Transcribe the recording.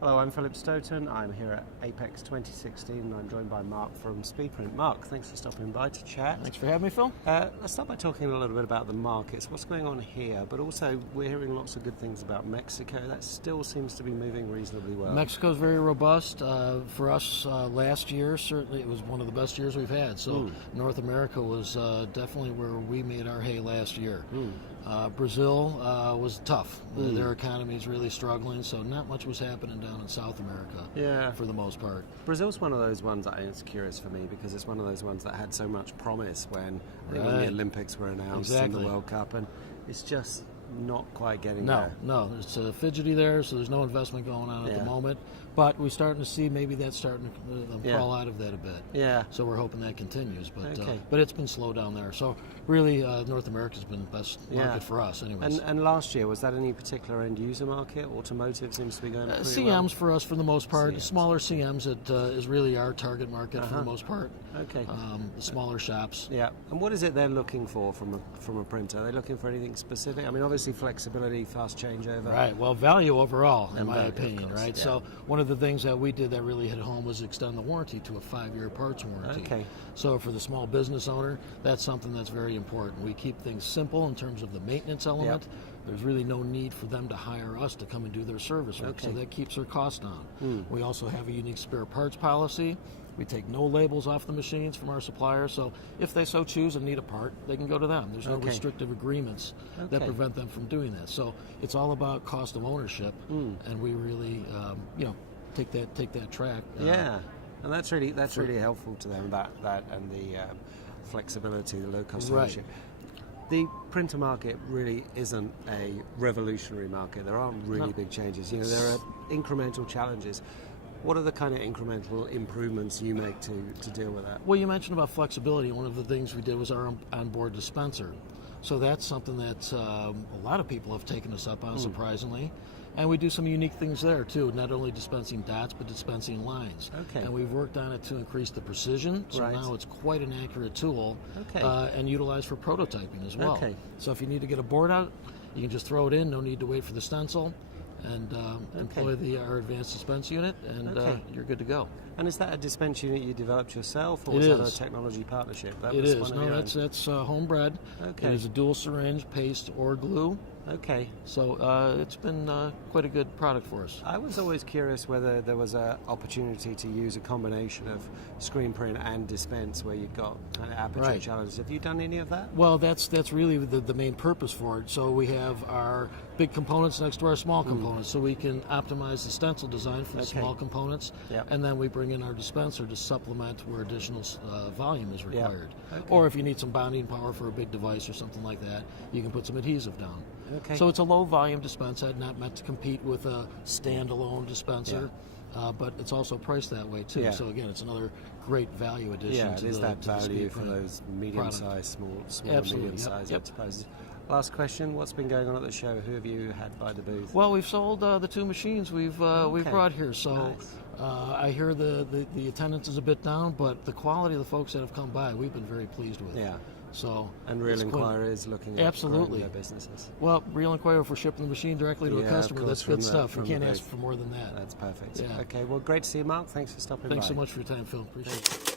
Hello, I'm Philip Stoughton. I'm here at Apex 2016 and I'm joined by Mark from Speedprint. Mark, thanks for stopping by to chat. Thanks for having me, Phil. Let's start by talking a little bit about the markets, what's going on here, but also we're hearing lots of good things about Mexico. That still seems to be moving reasonably well. Mexico's very robust. For us, last year, certainly it was one of the best years we've had. So North America was definitely where we made our hay last year. Brazil was tough. Their economy is really struggling, so not much was happening down in South America for the most part. Brazil's one of those ones that it's curious for me because it's one of those ones that had so much promise when the Olympics were announced and the World Cup, and it's just not quite getting there. No, it's fidgety there, so there's no investment going on at the moment. But we're starting to see maybe that's starting to crawl out of that a bit. Yeah. So we're hoping that continues. But it's been slow down there. So really, North America's been the best market for us, anyways. And last year, was that any particular end user market? Automotive seems to be going pretty CMs well. for us for the most part. CMs. Smaller CMs is really our target market for the most part. Okay. The smaller shops. Yeah. And what is it they're looking for from a printer? Are they looking for anything specific? I mean, obviously flexibility, fast changeover. Right. Well, value overall, in my value, opinion, course, right? yeah. So one of the things that we did that really hit home was extend the warranty to a 5-year parts warranty. Okay. So for the small business owner, that's something that's very important. We keep things simple in terms of the maintenance element. Yep. There's really no need for them to hire us to come and do their service work, so that keeps their cost down. We also have a unique spare parts policy. We take no labels off the machines from our suppliers, so if they so choose and need a part, they can go to them. There's no restrictive agreements that prevent them from doing that. So it's all about cost of ownership, and we really, take that track. And that's really helpful to them, that and the flexibility, the low cost ownership. The printer market really isn't a revolutionary market. There aren't really big changes. You know, there are incremental challenges. What are the kind of incremental improvements you make to deal with that? Well, you mentioned about flexibility. One of the things we did was our onboard dispenser. So that's something that a lot of people have taken us up on, surprisingly. And we do some unique things there, too, not only dispensing dots, but dispensing lines. Okay. And we've worked on it to increase the precision, so now it's quite an accurate tool and utilized for prototyping as well. Okay. So if you need to get a board out, you can just throw it in, no need to wait for the stencil, and employ our advanced dispense unit, and you're good to go. And is that a dispense unit you developed yourself, or It was is. that a technology partnership? It is. No, that's homebred. Okay. It is a dual syringe, paste, or glue. Okay. So it's been quite a good product for us. I was always curious whether there was an opportunity to use a combination of screen print and dispense where you've got kind of aperture challenges. Have you done any of that? Well, that's really the main purpose for it. So we have our big components next to our small components, so we can optimize the stencil design for the small components, and then we bring in our dispenser to supplement where additional volume is required. Or if you need some bonding power for a big device or something like that, you can put some adhesive down. So it's a low volume dispenser, not meant to compete with a standalone dispenser, but it's also priced that way too. So again, it's another great value addition. It is that value for those medium-sized, small medium-sized enterprises. Last question: what's been going on at the show? Who have you had by the booth? Well, we've sold the 2 machines we've brought here. So I hear the attendance is a bit down, but the quality of the folks that have come by, we've been very pleased with. So and real inquiries looking at growing their businesses. Well, real inquiry if we're shipping the machine directly to a customer. That's good stuff. We can't ask for more than that. That's perfect. Okay, well, great to see you, Mark. Thanks for stopping by. Thanks so much for your time, Phil. Appreciate it.